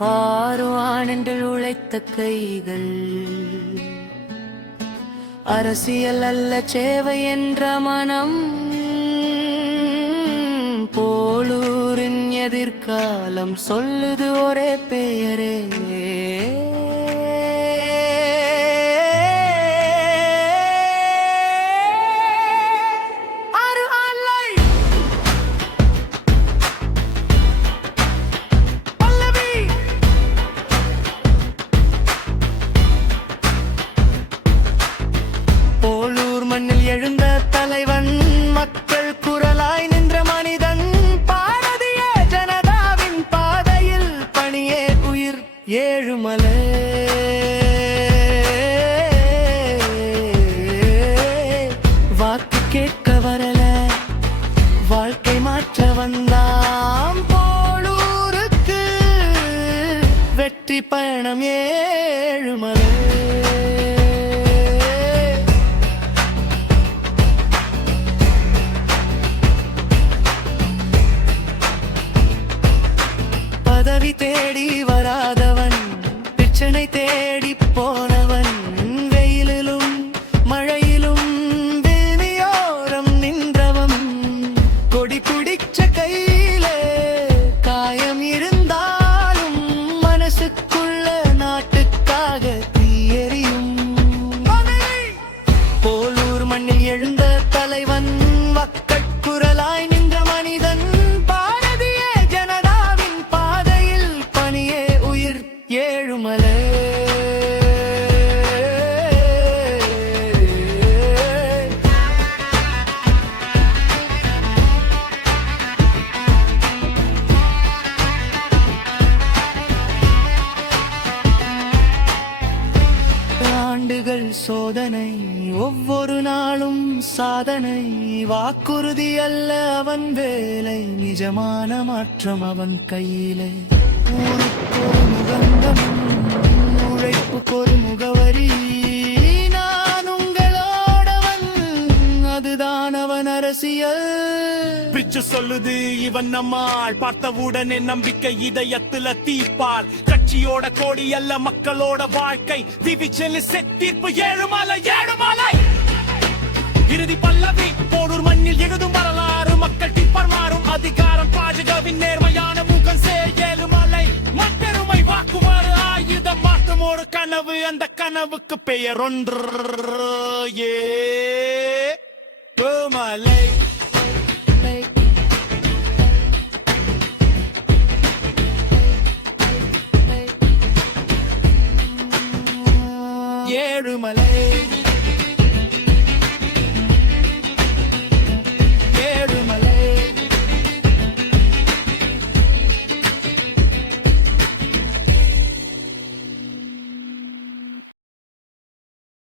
ஆறுவானென்று உழைத்த கைகள் அரசியல் அல்ல சேவை என்ற மனம் போலூரின் எதிர்காலம் சொல்லுது ஒரே பெயரே மண்ணில் எழுந்த தலைவன் மக்கள் குரலாய் நின்ற மனிதன் பாரதிய ஜனதாவின் பாதையில் பணியே உயிர் ஏழுமலை வாக்கு கேட்க வரல வாழ்க்கை மாற்ற வந்தாம் போலூருக்கு வெற்றி பயணம் ஏழுமலை பதவி தேடி வராதவன் பிரச்சனை தேடி போனவன் வெயிலிலும் மழையிலும் வேலியோரம் நின்றவன் கொடி பிடிச்ச கையிலே காயம் இருந்தாலும் மனசுக்குள்ள நாட்டுக்காக தீயெறியும் போலூர் மண்ணில் எழுந்த தலைவன் வக்கட்குரலாய் நின்ற மனிதன் ஏழுமலை ஆண்டுகள் சோதனை ஒவ்வொரு நாளும் சாதனை வாக்குறுதி அல்ல அவன் வேலை நிஜமான மாற்றம் அவன் கையிலே ஊருக்கொரு முகந்தம் உழைப்புக்கொரு முகவரி நான் உங்களோடவன் அதுதான் அவன் அரசியல் பிச்சு சொல்லுது இவன் நம்மால் பார்த்தவுடனே நம்பிக்கை இதயத்துல தீப்பால் கட்சியோட கோடி அல்ல மக்களோட வாழ்க்கை திவிச்சல் செத்தீர்ப்பு ஏழுமலை ஏழுமலை இறுதி பல்லவி போலூர் மண்ணில் எழுதும் வரலாறு மக்கள் டிப்பர் மாறும் அதிகாரம் பாஜகவின் நேர்மையான முகம் ஏழுமலை மற்றொருமை வாக்குவாறு ஆயுதம் மாற்றும் ஒரு கனவு அந்த கனவுக்கு பெயர் ஒன்று ஏழுமலை